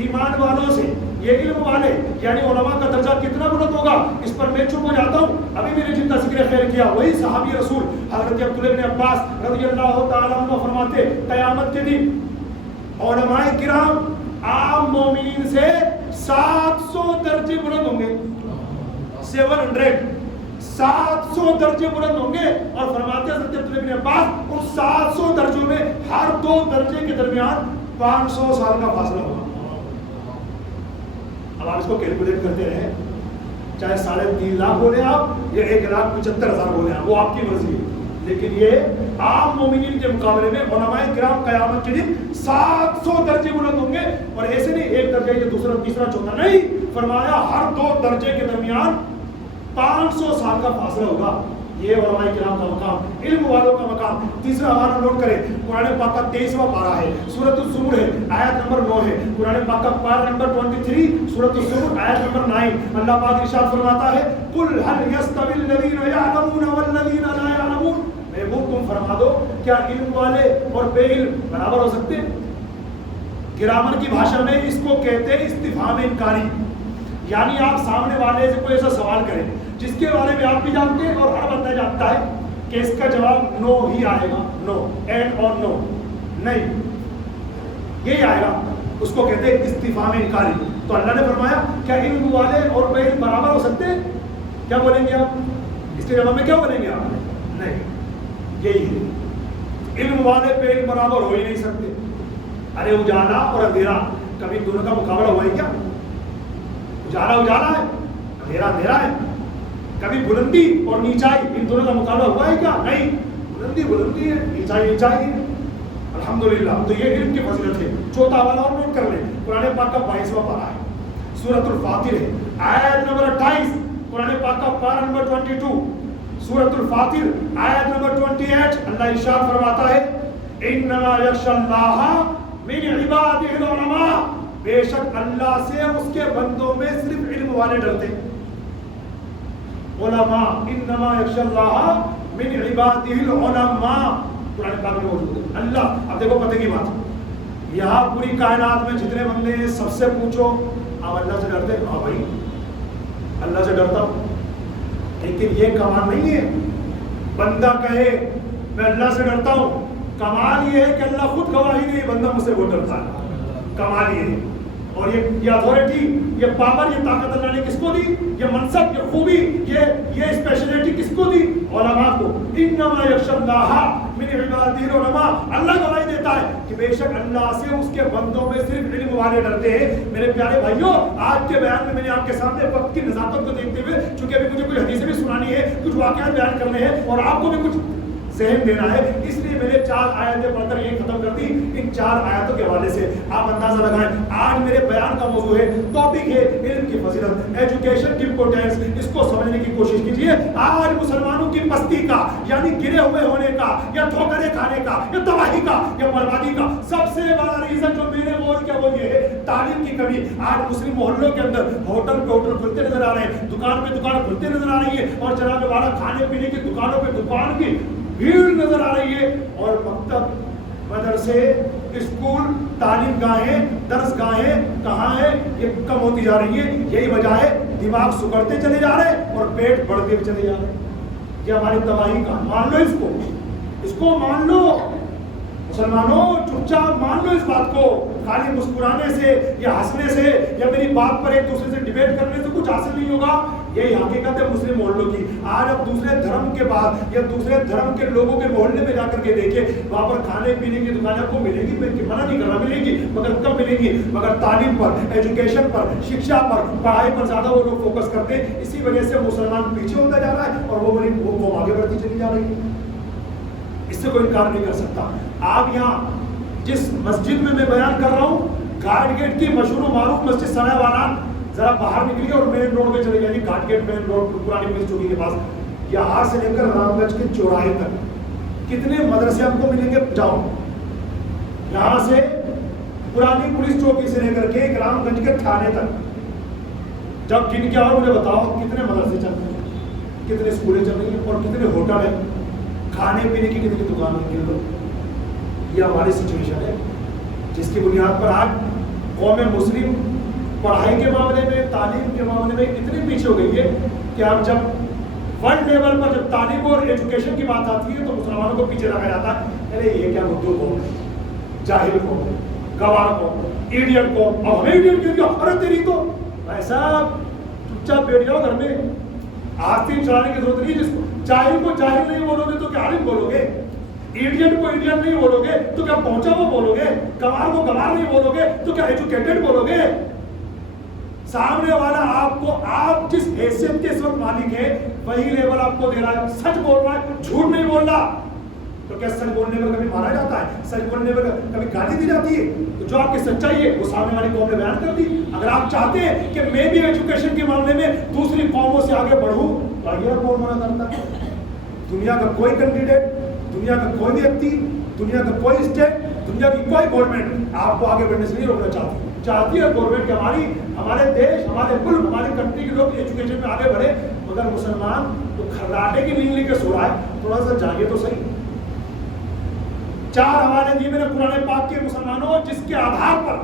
ایمان والوں سے یہ علم والے یعنی علماء کا درجہ کتنا بلند ہوگا اس پر میں چپ ہو جاتا ہوں۔ ابھی میں نے جتنا ذکر خیر کیا وہی صحابی رسول حضرت عبداللہ بن عباس رضی اللہ تعالیٰ عنہ فرماتے قیامت کے دن علماء کرام عام مومنین سے 700 درجے بلند ہوں گے، 700 درجے بلند ہوں گے، اور فرماتے حضرت عبداللہ بن عباس ان 700 درجوں میں ہر 2 درجے کے درمیان 500 سال کا فاصلہ ہوگا۔ اب آپ اس کو کیلکولیٹ کرتے رہیں، چاہے 3.5 لاکھ بولے آپ یا 1,75,000 بولے آپ، وہ آپ کی مرضی ہے، لیکن یہ عام مومنین کے مقابلے میں علماء کرام قیامت کے دن 700 درجے بلند ہوں گے، اور ایسے نہیں ایک درجہ یا دوسرا تیسرا چوتھا نہیں، فرمایا ہر 2 درجے کے درمیان 500 سال کا فاصلہ ہوگا۔ یہ علماء کرام کا مقام، علم والوں کا مقام۔ تیسرا حوالہ نوٹ کریں، قرآن پاک کا 23واں پارہ ہے، سورۃ الزمر ہے، آیت نمبر 9 ہے۔ قرآن پاک کا پارہ نمبر 23 سورۃ الزمر آیت نمبر 9 اللہ پاک ارشاد فرماتا ہے قل هل يستوي الذين يعلمون والذين لا يعلمون، محبوب تم فرما دو کیا علم والے اور بے علم برابر ہو سکتے ہیں؟ گرامر کی بھاشا میں اس کو کہتے ہیں استفہام انکاری، یعنی آپ سامنے والے سے کوئی ایسا سوال کریں جس کے بارے میں آپ بھی جانتے ہیں اور ہر بندہ جانتا ہے کہ اس کا جواب نو ہی آئے گا، نو، اینڈ اور نو، نہیں، یہی آئے گا، اس کو کہتے ہیں استفہام انکاری۔ تو اللہ نے فرمایا کیا علم والے اور بے علم برابر ہو سکتے ہیں؟ کیا بولیں گے آپ اس کے جواب میں؟ کیا بولیں گے آپ؟ نہیں، یہی ہے، علم والے بے علم برابر ہو ہی نہیں سکتے۔ ارے اجالا اور اندھیرا کبھی دونوں کا مقابلہ ہوا ہے کیا؟ اجالا اجالا ہے، اندھیرا اندھیرا ہے، کبھی بلندی اور نیچائی ان دونوں کا مقابلہ ہوا ہے کیا؟ نہیں، بلندی بلندی ہے، نیچائی نیچائی ہے۔ الحمدللہ، تو یہ علم کی فضیلت ہے۔ چوتھا حوالہ اور نوٹ کر لیں، قرآن پاک کا 22واں پارہ ہے، سورۃ الفاتر ہے، آیت نمبر 28، قرآن پاک کا پارہ نمبر 22 سورۃ الفاتر آیت نمبر 28 اللہ ارشاد فرماتا ہے انما یخشی اللہ من عبادہ العلماء، بے شک اللہ سے اس کے بندوں میں صرف علم والے ڈرتے ہیں۔ علماء، انما یخشی اللہ من عبادہ العلماء، قرآن پاک میں موجود ہے۔ اللہ، اب دیکھو پتہ کی بات، یہاں پوری کائنات میں جتنے بندے ہیں سب سے پوچھو آپ اللہ سے ڈرتے ہیں؟ ہاں بھائی اللہ سے ڈرتا ہوں، لیکن یہ کمال نہیں ہے بندہ کہے میں اللہ سے ڈرتا ہوں، کمال یہ ہے کہ اللہ خود گواہی نہیں بندہ مجھ سے وہ ڈرتا ہے، کمال یہ ہے۔ اور یہ اتھارٹی، یہ پاور، یہ طاقت اللہ نے کس کو دی؟ یہ منصب، یہ خوبی، یہ اسپیشلٹی کس کو دی؟ علماء کو۔ انما یخشی اللہ من عبادہ العلماء، اللہ گواہی دیتا ہے کہ بے شک اللہ سے اس کے بندوں میں صرف علم والے ڈرتے ہیں۔ میرے پیارے بھائیوں، آج کے بیان میں نے آپ کے سامنے وقت کی نزاکت کو دیکھتے ہوئے، چونکہ ابھی مجھے کچھ حدیثیں بھی سنانی ہے، کچھ واقعات بیان کرنے ہیں اور آپ کو بھی کچھ ذہن دینا ہے. اس لیے میں نے 4 آیتیں پڑھ کر یہ ختم کر دی. ان 4 آیتوں کے حوالے سے آپ اندازہ لگائیں. آج میرے بیان کا موضوع ہے، ٹاپک ہے علم کی فضیلت، ایجوکیشن کی امپورٹینس. اس کو سمجھنے کی کوشش کیجیے. آج مسلمانوں کی پستی کا، یعنی گرے ہوئے ہونے کا، یا ٹھوکریں کھانے کا، یا تباہی کا، یا بربادی کا سب سے بڑا ریزن جو میرے غور کیا وہ یہ ہے تعلیم کی کمی. آج مسلم محلوں کے اندر ہوٹل پہ ہوٹل کھلتے نظر آ رہے ہیں، دکان پہ دکان کھلتے نظر آ رہی ہے، اور جناب والا کھانے پینے کی دکانوں پہ دکان کی بھیڑ نظر آ رہی ہے. اور مکتب، مدرسے، اسکول، تعلیم گاہیں، درس گاہیں کہاں ہیں؟ یہ کم ہوتی جا رہی ہے. یہی وجہ ہے دماغ سکڑتے چلے جا رہے ہیں اور پیٹ بڑھتے چلے جا رہے ہیں. یہ ہماری تباہی کا، مان لو اس کو مان لو مسلمانوں، چپ چاپ مان لو اس بات کو. خالی مسکرانے سے یا ہنسنے سے یا میری بات پر ایک دوسرے سے ڈیبیٹ کرنے سے کچھ حاصل نہیں ہوگا. یہی حقیقت ہے مسلم محلوں کی. آج اب دوسرے دھرم کے بعد یا دوسرے دھرم کے لوگوں کے محلے میں جا کر کے دیکھیں، وہاں پر کھانے پینے کی دکانیں کو ملے گی، میں منع نہیں کر رہا، ملے گی، مگر کب ملے گی؟ مگر تعلیم پر، ایجوکیشن پر، شکشا پر، پڑھائی پر زیادہ وہ لوگ فوکس کرتے ہیں. اسی وجہ سے مسلمان پیچھے ہوتا جا رہا ہے اور وہ قوم آگے بڑھتی چلی جا رہی ہے. اس سے کوئی انکار نہیں کر سکتا. آپ یہاں جس مسجد میں بیان کر رہا ہوں، گھاٹ گیٹ کی مشہور و معروف مسجد سنہ والا، ذرا باہر نکلیے اور مین روڈ پہ چلے جائیے. گھاٹ گیٹ مین روڈ پرانی پولیس چوکی کے پاس، یہاں سے لے کر رام گنج کے چوراہے تک کتنے مدرسے آپ کو ملیں گے؟ جاؤ یہاں سے پرانی پولیس چوکی سے لے کر کے رام گنج کے تھانے تک جب گن کے آؤ مجھے بتاؤ کتنے مدرسے چل رہے ہیں، کتنے اسکولیں چل رہی ہیں اور کتنے ہوٹل ہیں، کھانے پینے کی کتنی دکانیں ہیں. یہ ہماری سچویشن ہے جس کی بنیاد پر آج قوم مسلم پڑھائی کے معاملے میں، تعلیم کے معاملے میں اتنی پیچھے ہو گئی ہے کہ اب جب ورلڈ لیول پر جب تعلیم اور ایجوکیشن کی بات آتی ہے تو مسلمانوں کو پیچھے رکھا جاتا ہے. ارے یہ کیا بدھو قوم ہے، جاہل قوم، گوار قوم، ایڈیٹ قوم. اور ہمیں ایڈیٹ کیوں دیا؟ ارے تیری تو بھائی صاحب چپ چاپ بیٹھ جاؤ گھر میں. آستین چلانے کی ضرورت نہیں ہے. جس کو جاہل کو جاہل نہیں بولو گے تو کیا عالم بولو گے؟ ایڈیٹ کو ایڈیٹ نہیں بولو گے تو کیا پہنچا ہوا بولو گے؟ گوار کو گوار نہیں بولو گے تو کیا ایجوکیٹڈ بولو گے؟ سامنے والا آپ کو، آپ جس حیثیت کے اس وقت مالک ہے وہی لیول آپ کو دے رہا ہے. سچ بول رہا ہے، جھوٹ نہیں بول رہا. تو کیا سچ بولنے پر کبھی مارا جاتا ہے؟ سچ بولنے پر کبھی گالی دی جاتی ہے؟ تو جو آپ کی سچائی ہے وہ سامنے والی قوم نے بیان کر دی. اگر آپ چاہتے ہیں کہ میں بھی ایجوکیشن کے معاملے میں دوسری قوموں سے آگے بڑھوں تو آئیے کون منع کرتا ہے؟ دنیا کا کوئی کینڈیڈیٹ، دنیا کا کوئی ویکتی، دنیا کا کوئی اسٹیٹ، دنیا کی کوئی گورنمنٹ آپ کو آگے بڑھنے سے نہیں روکنا چاہتی ہے. گورنمنٹ کہ ہمارے دیش، ہمارے ملک، ہماری کنٹری کے لوگ ایجوکیشن میں آگے بڑھے. مگر مسلمان تو کھراٹے کی نیند لے کے سو رہا ہے. تھوڑا سا جاگے تو صحیح. 4 حوالے دیے میں نے قرآن پاک کے مسلمانوں، جس کے آدھار پر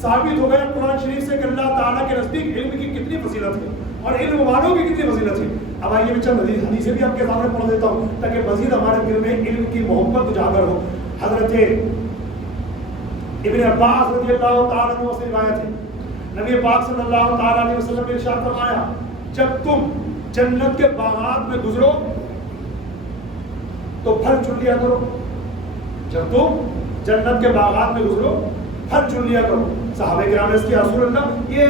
ثابت ہو گیا قرآن شریف سے کہ اللہ تعالیٰ کے نزدیک علم کی کتنی فضیلت ہے اور علم والوں کی کتنی فضیلت ہے. اب آئیے میں چند حدیثیں بھی آپ کے سامنے پڑھ دیتا ہوں تاکہ مزید ہمارے دل میں علم کی محبت اجاگر ہو. حضرت ابن عباس رضی اللہ تعالیٰ عنہ سے روایت ہے، نبی پاک صلی اللہ تعالیٰ علیہ وسلم نے ارشاد فرمایا، جب تم جنت کے باغات میں گزرو تو پھل چن لیا کرو. جب تم جنت کے باغات میں گزرو پھل چن لیا کرو. صحابہ کرام نے اس کی رسول اللہ یہ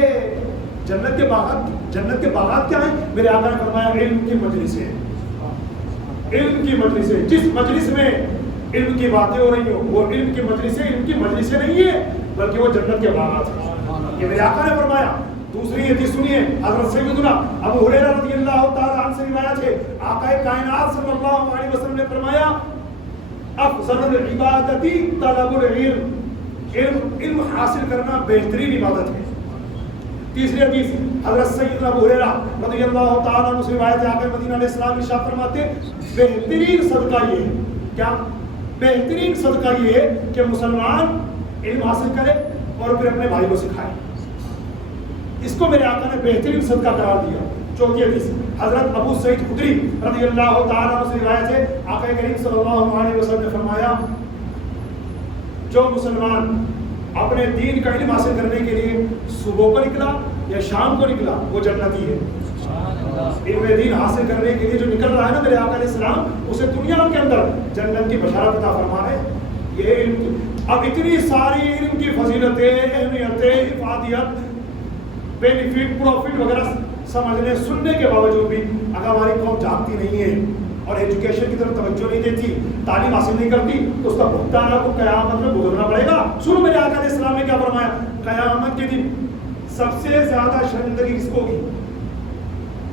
جنت کے باغات کیا ہیں؟ میرے آقا نے فرمایا علم کی مجلس ہے. علم کی مجلس ہے. جس مجلس میں علم کی باتیں ہو رہی ہوں وہ علم کی مجلس ہے. علم کی مجلس نہیں ہے بلکہ وہ جنت کے باغات ہیں. یہ میرے آقا نے فرمایا. دوسری حدیث سنیے، حضرت سیدنا ابو ہریرہ رضی اللہ تعالی عنہ سے روایت ہے، آقا کائنات صلی اللہ علیہ وسلم نے فرمایا افضل العبادت طلب العلم. علم حاصل کرنا بہترین عبادت ہے. تیسری حدیث حضرت سیدنا ابو ہریرہ رضی اللہ تعالی عنہ سے روایت ہے، آقا مدینہ علیہ السلام ارشاد فرماتے بہترین صدقہ یہ ہے. کیا بہترین صدقہ یہ ہے کہ مسلمان علم حاصل کرے اور پھر اپنے بھائی کو سکھائے. اس کو میرے آقا نے بہترین صدقہ قرار دیا. چوتھی حدیث حضرت ابو سعید خدری رضی اللہ تعالیٰ عنہ سے روایت ہے، آقا کریم صلی اللہ علیہ وسلم نے فرمایا جو مسلمان اپنے دین کا علم حاصل کرنے کے لیے صبح کو نکلا یا شام کو نکلا وہ جنتی ہے. علم دین حاصل کرنے کے لیے جو نکل رہا ہے نا میرے آقا علیہ السلام، اسے دنیا کے اندر جنت کی بشارت عطا فرما ہے. یہ علم اب اتنی ساری علم کی فضیلتیں، اہمیتیں، افادیت، بینیفٹ، پروفٹ وغیرہ سمجھنے سننے کے باوجود بھی اگر ہماری قوم جانتی نہیں ہے اور ایجوکیشن کی طرف توجہ نہیں دیتی، تعلیم حاصل نہیں کرتی، تو اس کا بھگتان آپ کو قیامت میں بھگتنا پڑے گا۔ سنو میرے آقا علیہ السلام نے کیا فرمایا، قیامت کے دن سب سے زیادہ شرمندگی کس کو ہوگی؟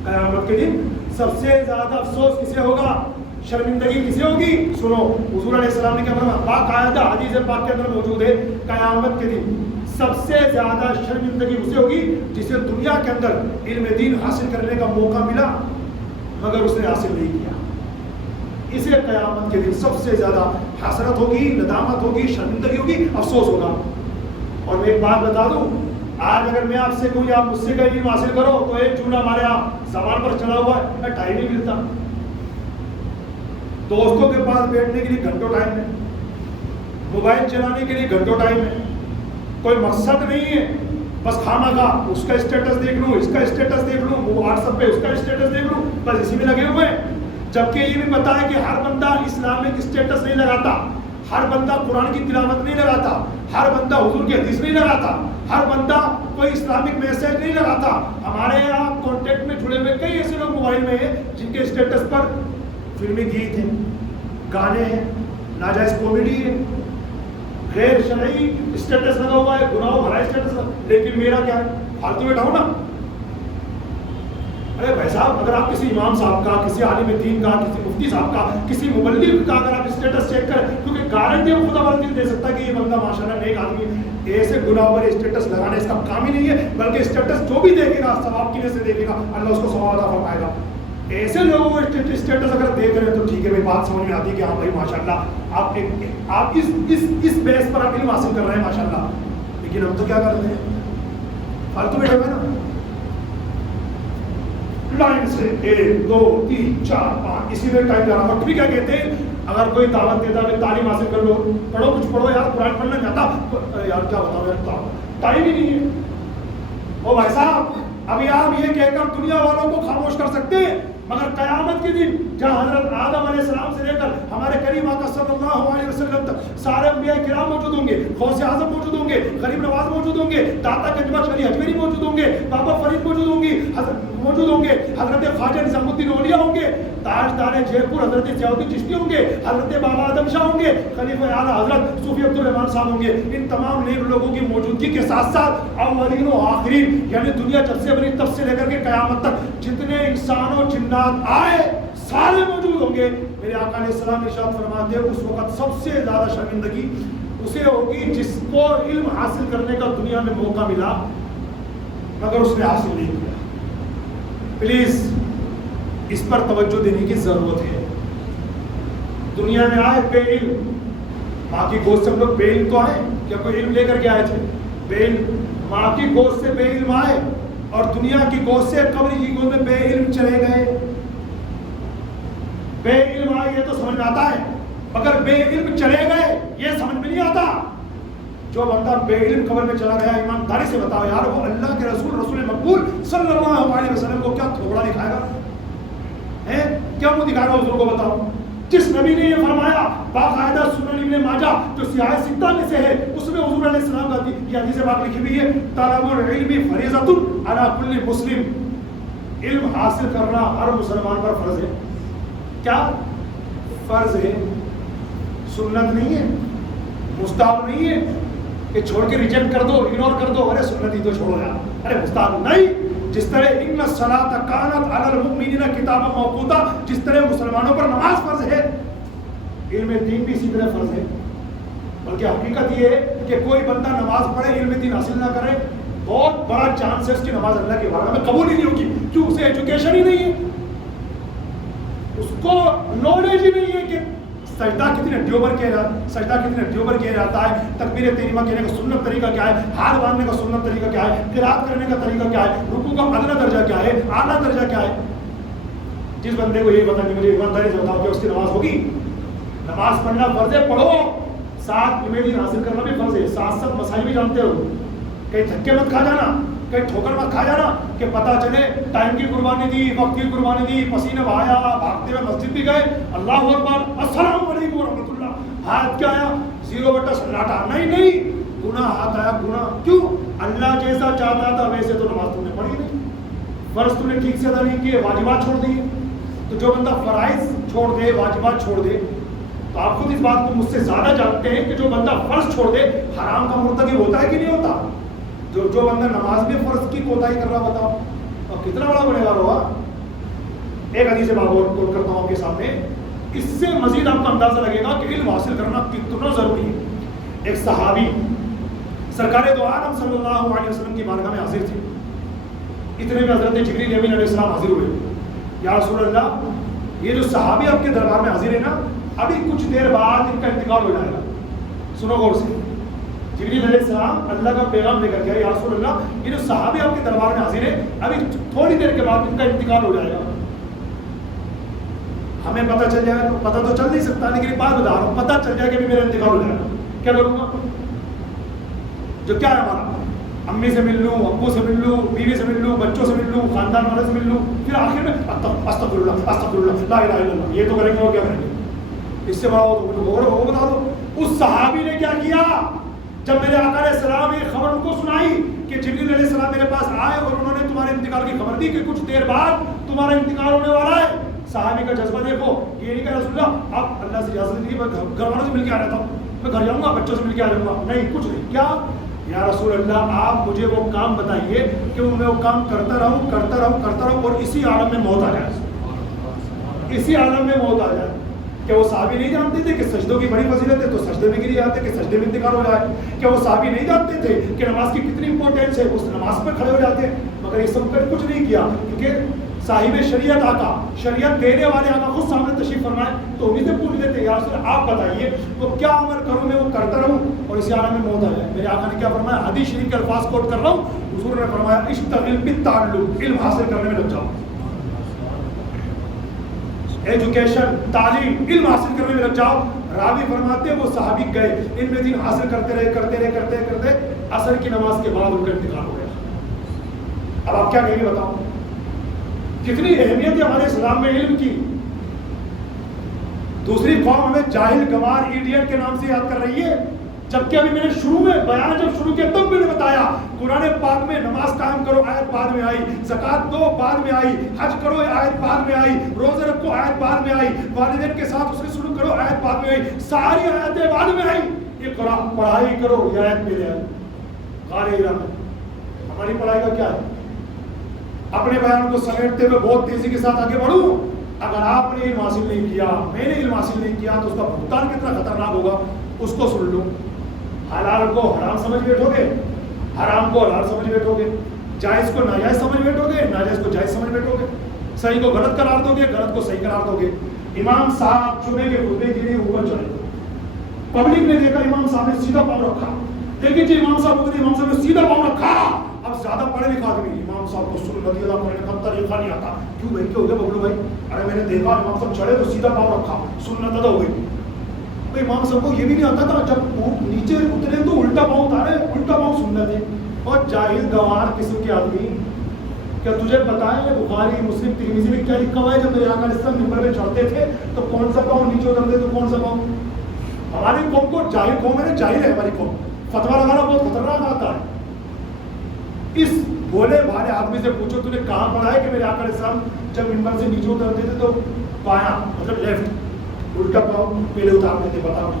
قیامت کے دن سب سے زیادہ افسوس کسے ہوگا، شرمندگی کسے ہوگی؟ سنو حضور علیہ السلام نے کیا فرمایا، باقاعدہ حدیث پاک کے اندر موجود ہے، قیامت کے دن سب سے زیادہ شرمندگی اسے ہوگی جسے دنیا کے اندر علم دین حاصل کرنے کا موقع ملا مگر اس نے حاصل نہیں کیا، اسے قیامت کے دن سب سے زیادہ حسرت ہوگی، ندامت ہوگی، شرمندگی ہوگی، افسوس ہوگا۔ اور میں ایک بات بتا دوں، آج اگر میں آپ سے کوئی آپ مجھ سے کوئی علم حاصل کرو تو ایک جملہ ہمارے آپ زبان پر چلا ہوا ہے، ٹائم نہیں ملتا، دوستوں کے پاس بیٹھنے کے لیے گھنٹوں ٹائم ہے، موبائل چلانے کے لیے گھنٹوں ٹائم ہے، کوئی مقصد نہیں ہے، بس خواہ اس کا اسٹیٹس دیکھ لوں، اس کا اسٹیٹس دیکھ لوں، وہ واٹس ایپ پہ اس کا اسٹیٹس دیکھ لوں، بس اسی میں لگے ہوئے ہیں۔ جبکہ یہ بھی پتا ہے کہ ہر بندہ اسلامک اسٹیٹس نہیں لگاتا، ہر بندہ قرآن کی تلاوت نہیں لگاتا، ہر بندہ حضور کی حدیث نہیں لگاتا، ہر بندہ کوئی اسلامک میسج نہیں لگاتا۔ ہمارے یہاں کانٹیکٹ میں جڑے ہوئے کئی ایسے لوگ موبائل میں ہیں جن کے اسٹیٹس پر فلمی گیت ہیں، گانے ہیں، ناجائز کامیڈی ہے، غیر شرعی اسٹیٹس لگا ہوا ہے، گناہوں بھرا اسٹیٹس، لیکن میرا کیا ہے، فالتو بیٹھا ہوں نا۔ ارے بھائی صاحب، اگر آپ کسی امام صاحب کا، کسی عالم دین کا، کسی مفتی صاحب کا، کسی مبلغ کا اگر آپ اسٹیٹس چیک کریں، کیونکہ گارنٹی ہم خدا ورتی دے سکتا ہے کہ یہ بندہ ماشاءاللہ نیک آدمی ہے، ایسے گناہ والے اسٹیٹس لگانے اس کا کام ہی نہیں ہے، بلکہ اسٹیٹس جو بھی دیکھے گا ثواب کی وجہ سے دیکھے گا، اللہ اس کو ثواب عطا فرمائے گا۔ ایسے لوگوں کو اسٹیٹس اگر دیکھ رہے ہیں تو ٹھیک ہے بھائی، بات سمجھ میں آتی ہے کہ ہاں بھائی ماشاءاللہ آپ اس بیس پر آپ علم حاصل کر رہے ہیں ماشاءاللہ، لیکن ہم تو کیا کرتے ہیں، فالتو بیٹھے ہوئے نا، لائن سے 1 2 3 4 5 اسی میں ٹائم جا رہا تھا۔ بھی کیا کہتے ہیں، اگر کوئی دعوت دیتا ہے تعلیم حاصل کر لو، پڑھو، کچھ پڑھو یار، قرآن پڑھنا چاہتا یار، کیا بتاؤ یار، ٹائم ہی نہیں ہے۔ او بھائی صاحب، ابھی آپ یہ کہہ کر دنیا والوں کو خاموش کر سکتے ہیں، مگر قیامت کے دن جہاں حضرت آدم علیہ السلام سے لے کر ہمارے کریم آقا صلی اللہ علیہ وسلم تک سارے انبیاء کرام موجود ہوں گے، غوث اعظم موجود ہوں گے، غریب نواز موجود ہوں گے، داتا گنج بخش علی اجمیری موجود ہوں گے، بابا فرید موجود ہوں گی، حضرت خواجہ نظام الدین اولیاء ہوں گے، تاجدار جے پور حضرت ضیاء الدین چشتی ہوں گے، حضرت بابا آدم شاہ ہوں گے، خلیفہ اعلیٰ حضرت صوفی عبد الرحمان صاحب ہوں گے۔ ان تمام نیک لوگوں کی موجودگی کے ساتھ ساتھ اولین و آخرین، یعنی دنیا جب سے بنی تب سے لے کر کے قیامت تک جتنے انسان و جنات آئے سارے موجود ہوں گے۔ میرے آقا علیہ السلام ارشاد فرماتے ہیں، اس وقت سب سے زیادہ شرمندگی اسے ہوگی جس کو علم حاصل کرنے کا دنیا میں موقع ملا مگر اس نے حاصل نہیں کیا۔ پلیز اس پر توجہ دینے کی ضرورت ہے۔ دنیا میں آئے بے علم، ماں کی گود سے ہم لوگ بے علم تو آئے، کیا کوئی علم لے کر کے آئے تھے؟ بے علم، ماں کی گود سے بے علم آئے اور دنیا کی گود سے قبر کی گود میں بے علم چلے گئے۔ بے علم آئے یہ تو سمجھ میں آتا ہے، مگر بے علم چلے گئے یہ سمجھ میں نہیں آتا۔ جو بندہ بے علم قبر میں چلا گیا، ایمانداری سے بتاؤ یار، وہ اللہ کے رسول مقبول صلی اللہ علیہ وسلم کو کیا تھوڑا دکھائے گا؟ کیا منہ دکھائے گا حضور کو؟ بتاؤ، جس نبی نے یہ فرمایا، باقاعدہ سنن ابن ماجہ جو سیاہ ستہ میں سے ہے، اس میں حضور علیہ السلام کا یہ حدیث پاک لکھی ہوئی ہے، طلب العلم فریضۃ علی کل مسلم، علم حاصل کرنا ہر مسلمان پر فرض ہے۔ کیا فرض ہے؟ سنت نہیں ہے، مستحب نہیں ہے کہ چھوڑ کے ریجیکٹ کر دو، اگنور کر دو، ارے سنت ہی تو چھوڑو یار، ارے مستحب نہیں۔ جس طرح ان الصلاۃ کانت علی المؤمنین کتابا موقوتا، جس طرح مسلمانوں پر نماز فرض ہے، علم دین بھی اسی طرح فرض ہے۔ بلکہ حقیقت یہ ہے کہ کوئی بندہ نماز پڑھے علم دین حاصل نہ کرے، بہت بڑا چانس ہے اس کی نماز اللہ کے بارگاہ میں قبول ہی نہیں ہوگی، کیوں؟ اسے ایجوکیشن ہی نہیں ہے، اس کو نالج ہی نہیں ہے کہ سجدہ کتنے ہڈیوں پر کیا جاتا ہے، تکبیر تحریمہ کہنے کا سنت طریقہ کیا ہے، ہاتھ باندھنے کا سنت طریقہ کیا ہے، قرات کرنے کا طریقہ کیا ہے، رکوع کا ادنیٰ درجہ کیا ہے، اعلیٰ درجہ کیا ہے۔ جس بندے کو یہ پتا کہ مجھے ایمانداری سے بتاؤ کہ اس کی نماز ہوگی؟ نماز پڑھنا فرض ہے، پڑھو، ساتھ علم دین حاصل کرنا بھی فرض ہے، ساتھ ساتھ مسائل بھی جانتے ہو، کہیں دھکے مت کھا جانا، کہیں ٹھوکر مت کھا جانا کہ پتہ چلے ٹائم کی قربانی دی، وقت کی قربانی دی، پسینہ بہایا، بھاگتے ہوئے مسجد بھی گئے، اللہ اکبر السلام علیکم ورحمۃ اللہ، ہاتھ کیا آیا 0 سناٹا، نہیں، گناہ ہاتھ آیا، گناہ کیوں؟ اللہ جیسا چاہتا تھا ویسے تو نماز تم نے پڑھی نہیں، فرض تم نے ٹھیک سے ادا نہیں کیے، واجبات چھوڑ دیے، تو جو بندہ فرائض چھوڑ دے، واجبات چھوڑ دے، تو آپ خود اس بات کو مجھ سے زیادہ جانتے ہیں کہ جو بندہ فرض چھوڑ دے حرام کا مرتکب ہوتا ہے کہ نہیں ہوتا؟ جو بندہ نماز میں فرض کی کوتاہی کر رہا، بتاؤ اور کتنا بڑا گنہگار ہوگا۔ ایک حدیث باب اور کوٹ کرتا ہوں آپ کے سامنے، اس سے مزید آپ کا اندازہ لگے گا کہ علم حاصل کرنا کتنا ضروری ہے۔ ایک صحابی سرکار دو عالم صلی اللہ علیہ وسلم کی بارگاہ میں حاضر تھے، اتنے میں حضرت جبریل امین علیہ السلام حاضر ہوئے۔ یا رسول اللہ، یہ جو صحابی آپ کے دربار میں حاضر ہے نا، ابھی کچھ دیر بعد ان کا انتقال ہو جائے گا، سنو غور سے۔ جبریل علیہ السلام اللہ کا پیغام لے کر گیا، یا رسول اللہ، یہ جو صحابی آپ کے دربار میں حاضر ہے، ابھی تھوڑی دیر کے بعد ان کا انتقال ہو جائے گا، ہمیں پتہ چل جائے گا۔ پتہ تو چل نہیں سکتا، لیکن ایک بات بتا رہا ہوں، پتہ چل جائے کہ میرا انتقال ہو جائے گا، کیا کروں گا؟ جو کیا ہے ہمارا، امی سے مل لوں، ابو سے مل لوں، بیوی سے مل لوں، بچوں سے مل لوں، خاندان والے سے مل لوں، پھر آخر میں استغفر اللہ استغفر اللہ لا الہ الا اللہ، یہ تو کریں گے اور کیا کریں گے؟ اس سے بڑا وہ بتا دو۔ اس صحابی نے کیا کیا؟ جب میرے آقا علیہ السلام یہ خبر ان کو سنائی کہ جبریل علیہ السلام میرے پاس آئے اور انہوں نے تمہارے انتقال کی خبر دی کہ کچھ دیر بعد تمہارا انتقال ہونے والا ہے، صحابی کا جذبہ دیکھو، یہ نہیں کہ رسول اللہ آپ اللہ سے اجازت دیجیے، میں گھر والوں سے مل کے آ رہتا ہوں، میں گھر جاؤں گا، بچوں سے مل کے آ جاؤں گا، نہیں کچھ نہیں، کیا یا رسول اللہ آپ مجھے وہ کام بتائیے کہ میں وہ کام کرتا رہوں اور اسی عالم میں موت آ جائے، اسی عالم میں موت آ جائے۔ کہ وہ صحابی نہیں جانتے تھے کہ سجدوں کی بڑی فضیلت ہے تو سجدے میں گر جاتے کہ سجدے میں انتقال ہو جائے؟ کہ وہ صحابی نہیں جانتے تھے کہ نماز کی کتنی امپورٹینس ہے، اس نماز پہ کھڑے ہو جاتے ہیں؟ مگر یہ سب کر کچھ نہیں کیا، کیونکہ صاحب شریعت آقا، شریعت دینے والے آقا خود سامنے تشریف فرمائے تو انہیں سے پوچھ لیتے یا رسول آپ بتائیے وہ کیا عمل کروں میں وہ کرتا رہوں اور اسی عالم میں موت آ جائے؟ میرے آقا نے کیا فرمایا؟ حدیث شریف کے الفاظ کوٹ کر رہا ہوں، حضور نے فرمایا اشتغل بالتعلم، علم حاصل کرنے میں لگ جاؤ، ایجوکیشن، تعلیم، علم حاصل کرنے میں لگ جاؤ۔ راوی فرماتے ہیں وہ صحابی گئے، ان میں دن حاصل کرتے رہے عصر کی نماز کے بعد ان کا انتقال ہو گیا۔ اب آپ کیا کہیں گے بتاؤ؟ کتنی اہمیت ہے ہمارے اسلام میں علم کی۔ دوسری قوم ہمیں جاہل، گوار، ایڈیٹ کے نام سے یاد کر رہی ہے، جبکہ ابھی میں نے شروع میں بیان جب شروع کیا تب میں نے بتایا قرآن پاک میں نماز قائم کرو آیت بعد میں آئی، زکوٰۃ دو بعد میں آئی، حج کرو آیت بعد میں آئی، روزے رکھو آیت بعد میں آئی، والدین کے ساتھ اس کے سلوک کرو آیت بعد میں آئی، ساری آیتیں بعد میں آئی۔ اقرا، پڑھائی کرو، یہ آیت پہلے آئی۔ قارئ ہماری پڑھائی کا کیا ہے؟ اپنے بیان کو سمیٹتے ہوئے بہت تیزی کے ساتھ آگے بڑھوں۔ اگر آپ نے علم حاصل نہیں کیا، میں نے علم حاصل نہیں کیا تو اس کا بھگتان کتنا خطرناک ہوگا اس کو سن لو۔ حلال کو حرام سمجھ بیٹھو گے، حرام کو حلال سمجھ بیٹھو گے، جائز کو ناجائز سمجھ بیٹھو گے، ناجائز کو جائز سمجھ بیٹھو گے، صحیح کو غلط قرار دو گے، غلط کو صحیح قرار دو گے۔ امام صاحب جمعے کے خطبے کے لیے اوپر چڑھے، پبلک نے دیکھا امام صاحب نے سیدھا پاؤں رکھا، لیکن جو امام صاحب اترے، امام صاحب نے سیدھا پاؤں رکھا۔ اب زیادہ پڑھے لکھا آدمی امام صاحب کو سنت ادا کرنے کا طریقہ نہیں آتا، کیوں بھائی کیا ہو گیا ببلو بھائی؟ ارے میں نے دیکھا امام صاحب چڑھے تو سیدھا پاؤں رکھا، سنت ادا ہو گئی۔ امام صاحب کو یہ بھی نہیں آتا تھا جب نیچے اترے تو الٹا پاؤں اتارے، الٹا پاؤں سنت ہے۔ اور جاہل گوار قسم کے آدمی، کیا تجھے پتا ہے بخاری مسلم ترمذی میں کیا لکھا ہوا ہے؟ جب میرے آقا علیہ السلام منبر پہ چڑھتے تھے تو کون سا پاؤں نیچے اترتے تو کون سا پاؤں؟ ہماری قوم کو جاہل قوم ہے نا، جاہل ہے ہماری قوم، فتوا لگانا بہت خطرناک آتا ہے۔ اس بولے بھالے آدمی سے پوچھو تو نے کہاں پڑھا ہے کہ میرے آقا علیہ السلام جب منبر سے نیچے اترتے تھے تو بایاں مطلب لیفٹ، الٹا پاؤں پہلے اتارتے تھے؟ بتاؤ۔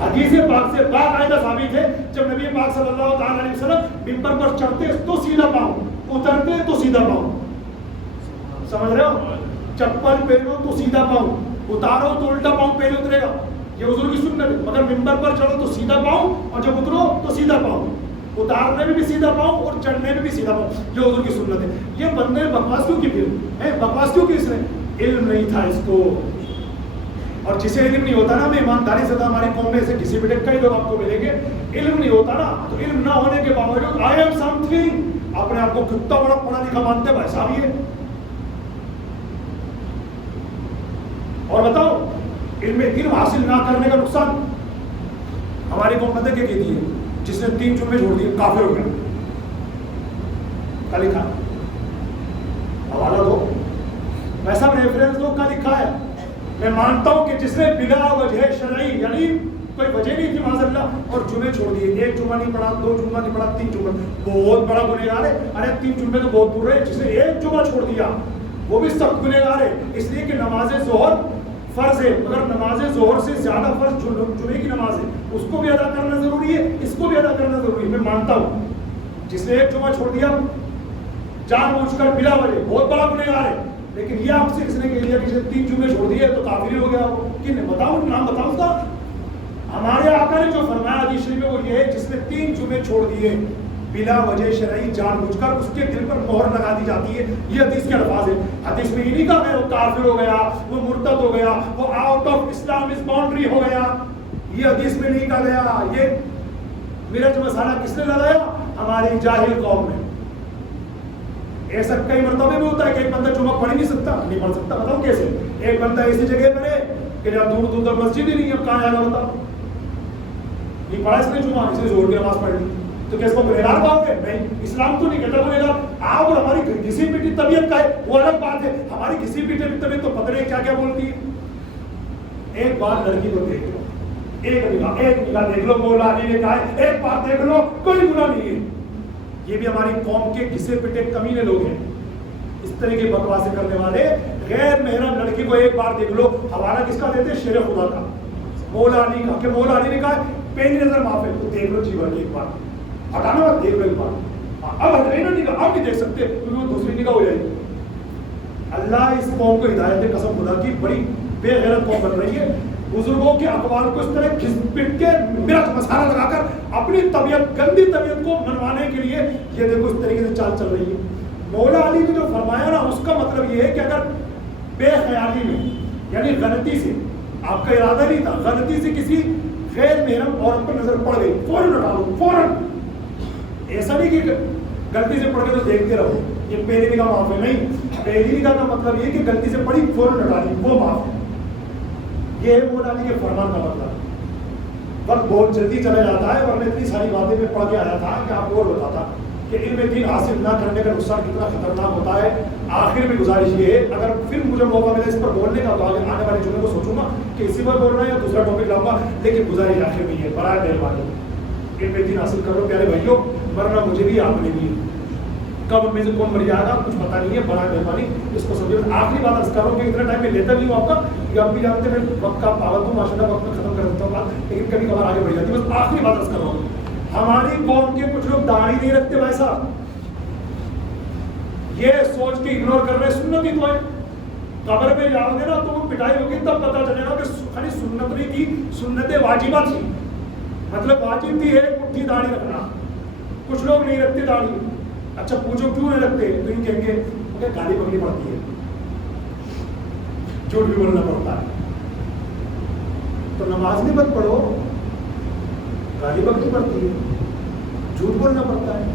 حدیث پاک سے باقاعدہ ثابت ہے جب نبی پاک صلی اللہ تعالی علیہ وسلم منبر پر چڑھتے تو سیدھا پاؤں، اترتے تو سیدھا پاؤں۔ سمجھ رہے ہو؟ چپل پہنو تو سیدھا پاؤں، اتارو تو الٹا پاؤں پہلے اترے گا، یہ حضور کی سنت ہے۔ مگر منبر پر چڑھو تو سیدھا پاؤں اور جب اترو تو سیدھا پاؤں، اتارنے میں بھی سیدھا پاؤں اور چڑھنے میں بھی سیدھا پاؤں، یہ حضور کی سنت ہے۔ یہ بندے بکواس کیوں کی؟ پھر بکواس کیوں کی؟ اس نے علم نہیں تھا اس کو، اور جسے علم نہیں ہوتا نا، میں ایمانداری سے ہماری قوم میں سے کسی بھی کئی لوگ آپ کو ملیں گے، علم نہیں ہوتا نا تو علم نہ ہونے کے باوجود آئی ایم سم تھنگ، اپنے آپ کو کتنا بڑا پڑھا لکھا مانتے بھائی صاحب یہ۔ اور بتاؤ علم حاصل نہ کرنے کا نقصان ہماری قوم پتہ کیا کہتی ہے؟ جس نے 3 جمعے چھوڑ دیے کافر ہو گیا۔ کیا لکھا؟ حوالہ دو، ویسا ریفرنس دو، کیا لکھا ہے؟ میں مانتا ہوں کہ جس نے بلا وجہ شرعی یعنی کوئی وجہ نہیں تھی معاذ اللہ، اور جمعے چھوڑ دیے، ایک جمعہ نہیں پڑھا، دو جمعہ نہیں پڑھا، تین جمعہ، بہت بڑا گنہگار ہے. ارے 3 جمعے تو بہت دور ہے، جس نے ایک جمعہ چھوڑ دیا وہ بھی سخت گنہگار ہے، اس لیے کہ نماز ظہر فرض ہے، مگر نماز ظہر سے زیادہ فرض جمعے کی نماز ہے، اس کو بھی ادا کرنا ضروری ہے، اس کو بھی ادا کرنا ضروری ہے. میں مانتا ہوں جس نے ایک جمعہ چھوڑ دیا جان بوجھ کر بلا وجہ بہت بڑا گنہگار ہے، لیکن یہ آپ سے کس نے کہہ دیا کہ 3 جمعے چھوڑ دیے تو کافر ہو گیا؟ کہ بتاؤ نام بتاؤ اس کا. ہمارے آقا نے جو فرمایا حدیث شریف میں وہ یہ ہے جس نے 3 جمعے چھوڑ دیے بلا وجہ شرعی جان بوجھ کر، اس کے دل پر مہر لگا دی جاتی ہے. یہ حدیث کے الفاظ ہے. حدیث میں یہ نہیں کہا کہ وہ کافر ہو گیا، وہ مرتد ہو گیا، وہ آؤٹ آف اسلام اس باؤنڈری ہو گیا. یہ حدیث میں نہیں کہا گیا. یہ مرچ مسالہ کس نے لگایا؟ ہماری جاہل قوم میں. ایسا کئی مرتبہ بھی ہوتا ہے کہ ایک بندہ جمعہ پڑھ نہیں سکتا، نہیں پڑھ سکتا. بتاؤ کیسے؟ ایک بندہ ایسی جگہ پر ہے کہ جہاں دور دور تک مسجد ہی نہیں ہے، کہاں جائے گا بتاؤ؟ نہیں پڑھا اس نے جمعہ، اس نے زور کی نماز پڑھ لی، تو کیا اس کو گنہگار کہو گے؟ نہیں، اسلام تو نہیں کہتا گنہگار. آپ اور ہماری گھسی پیٹی طبیعت کا ہے وہ الگ بات ہے. ہماری گھسی پیٹی طبیعت تو پتہ نہیں کیا کیا بولتی ہے. ایک بار لڑکی کو دیکھ لو، ایک نگاہ دیکھ لو، مولا علی نے کہا ہے ایک بار دیکھ لو، کوئی گناہ نہیں ہے. یہ بھی ہماری قوم کے گھسے پٹے کمینے لوگ ہیں، اس طرح کی بکواسیں کرنے والے. غیر محرم لڑکی کو ایک بار دیکھ لو، حوالہ کس کا دیتے؟ شیر خدا کا، مولا علی کا، کہ مولا علی نے کہا پہلی نظر معاف ہے، تو دیکھ لو جی بھر ایک بار، ہٹانا مت، دیکھ لو ایک بار. اب ہٹ رہی نا نگاہ، اب نہیں دیکھ سکتے کیونکہ وہ دوسری نگاہ ہو جائے گی. اللہ اس قوم کو ہدایت دے، قسم خدا کی بڑی بے غیرت قوم بن رہی ہے. بزرگوں کے اقوال کو اس طرح گھس پٹ کے مرچ مسالہ لگا کر اپنی طبیعت، گندی طبیعت کو منوانے کے لیے یہ دیکھو اس طریقے سے چال چل رہی ہے. مولا علی نے جو فرمایا نا اس کا مطلب یہ ہے کہ اگر بے خیالی میں یعنی غلطی سے، آپ کا ارادہ نہیں تھا، غلطی سے کسی غیر محرم عورت پر نظر پڑ گئی، فوراً ہٹا لو، فوراً. ایسا نہیں کہ غلطی سے پڑ گئے تو دیکھتے رہو، یہ پہلی نگاہ معاف ہے. نہیں، پہلی نگاہ کا مطلب یہ کہ غلطی سے پڑی فوراً ہٹا لی، وہ معاف ہے. یہ ہے مولا علی کے فرمان کا مطلب. وقت بہت جلدی چلا جاتا ہے، ورنہ اتنی ساری باتیں میں پڑھ کے آیا تھا کہ آپ کو اور بتاتا کہ علم دین حاصل نہ کرنے کا نقصان کتنا خطرناک ہوتا ہے. آخر میں گزارش یہ ہے، اگر پھر مجھے موقع ملے اس پر بولنے کا تو آنے والے جمعے کو سوچوں گا کہ اسی پر بولنا ہے یا دوسرا ٹاپک لاؤں گا، لیکن گزارش آخر میں یہ ہے، برائے مہربانی علم دین حاصل کرو پیارے بھائیوں، ورنہ مجھے بھی آپ نے بھی کب میں سے کون مر جائے گا کچھ پتہ نہیں ہے. برائے مہربانی اس کو سمجھو. آخری بات عرض کر رہا ہوں کہ اتنا ٹائم میں لیتا نہیں ہوں آپ کا، کہ آپ بھی جانتے ہیں میں وقت کا پابند ہوں، ماشاء اللہ وقت میں ختم کر دیتا ہوں بات، لیکن کبھی کبھار آگے بڑھ جاتی ہے. بس آخری بات عرض کر رہا ہوں، ہماری قوم کے کچھ لوگ داڑھی نہیں رکھتے بھائی صاحب، یہ سوچ کے اگنور کر رہے ہیں سنت ہی تو ہے. قبر پہ جاؤ گے نا تو وہ پٹائی ہوگی، تب پتہ چلے گا کہ خالی سنت نہیں تھی، سنت واجبہ تھی. مطلب واجب تھی ایک مٹھی داڑھی رکھنا. کچھ لوگ نہیں رکھتے داڑھی. اچھا پوچھو کیوں نہیں رکھتے؟ تو یہ کہیں گے کہ گالی پکڑنی پڑتی ہے، جھوٹ بھی بولنا پڑتا ہے. تو نماز بھی مت پڑھو، گالی پکڑنی پڑتی ہے، جھوٹ بولنا پڑتا ہے.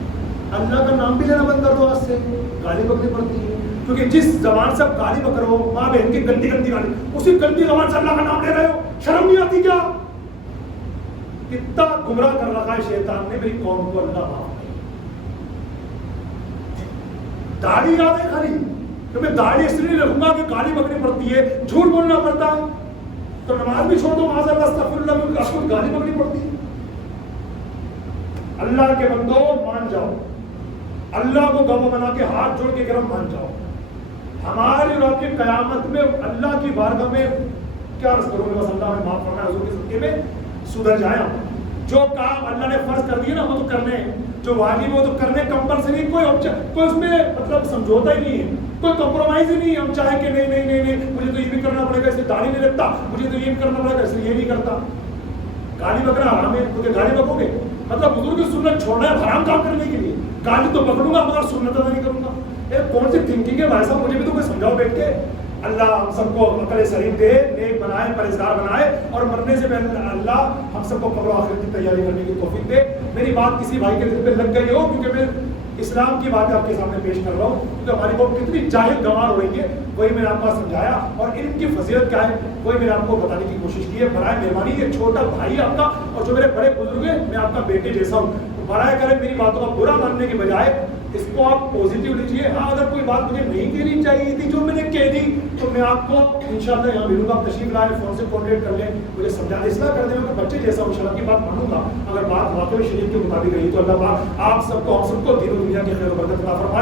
اللہ کا نام بھی لینا بند کر دو آج سے، گالی پکڑنی پڑتی ہے. کیونکہ جس زبان سے آپ گالی پکڑو، ماں بہن کی گندی گندی گالی، اسی گندی زبان سے اللہ کا نام لے رہے ہو، شرم نہیں آتی کیا؟ کتنا گمراہ کر رکھا ہے شیطان نے میری قوم کو. اللہ معاف. داڑھی یاد ہے خالی کہ میں داڑھی اس لیے رکھوں گا کہ گالی پکڑنی پڑتی ہے، جھوٹ بولنا پڑتا ہے، تو نماز بھی چھوڑ دو، معاذ اللہ استغفر اللہ، میں آپ کو گالی پکڑنی پڑتی ہے. اللہ کے بندو مان جاؤ، اللہ کو گواہ بنا کے ہاتھ جوڑ کے گرم مان جاؤ. ہماری رب کی قیامت میں اللہ کی بارگاہ میں کیا عرض کروں گے؟ بس اللہ میں معاف کرنا حضور کے صدقے میں سدھر جائیں. جو کام اللہ نے فرض کر دیے نا وہ تو کرنے ہیں، جو واجب وہ تو کرنے کمپلسری. کوئی اس میں مطلب سمجھوتا ہی نہیں ہے، کوئی کمپرومائز ہی نہیں ہے. ہم چاہیں کہ نہیں نہیں نہیں نہیں مجھے تو یہ بھی کرنا پڑے گا، اس لیے داڑھی نہیں رکھتا، مجھے تو یہ بھی کرنا پڑے گا اس لیے یہ نہیں کرتا. گالی پکڑنا حرام ہے کیونکہ گالی پکڑو گے مطلب حضور کی سنت چھوڑنا ہے حرام کام کرنے کے لیے. گالی تو پکڑوں گا مگر سنت ادا نہیں کروں گا. کون سی تھنکنگ ہے بھائی صاحب؟ مجھے بھی تو کوئی سمجھاؤ بیٹھ کے. اللہ ہم سب کو عقل سلیم دے، نیک بنائے، پرہیزگار بنائے، اور مرنے سے پہلے اللہ ہم سب کو قبر و آخرت کی تیاری کرنے کی توفیق دے. میری بات کسی بھائی کے دل پہ لگ گئی ہو کیونکہ میں اسلام کی باتیں آپ کے سامنے پیش کر رہا ہوں، کیونکہ ہماری قوم کتنی جاہل گنوار ہو رہی ہے، وہی میں نے آپ کو سمجھایا. اور ان کی فضیلت کیا ہے وہی میں نے آپ کو بتانے کی کوشش کی ہے. برائے مہربانی یہ چھوٹا بھائی آپ کا اور جو میرے بڑے بزرگ ہیں، میں آپ کا بیٹے جیسا ہوں، برائے کرے میری باتوں کا برا ماننے کے بجائے اس کو آپ پازیٹیو لیجیے. ہاں اگر کوئی بات مجھے نہیں کہنی چاہیے تھی جو میں نے کہہ دی تو میں آپ کو انشاءاللہ یہاں ملوں گا. تشریف لائے, فون سے کانٹیکٹ کر لیں, مجھے سمجھا دیں, اصلاح کر دیں. میں بچے جیسا ہوں, انشاءاللہ کی بات مانوں گا. اگر بات واقعی شریعت کے مطابق رہی تو اللہ پاک آپ سب کو, ہم سب کو دین و دنیا کی خیر و برکت عطا فرمائے.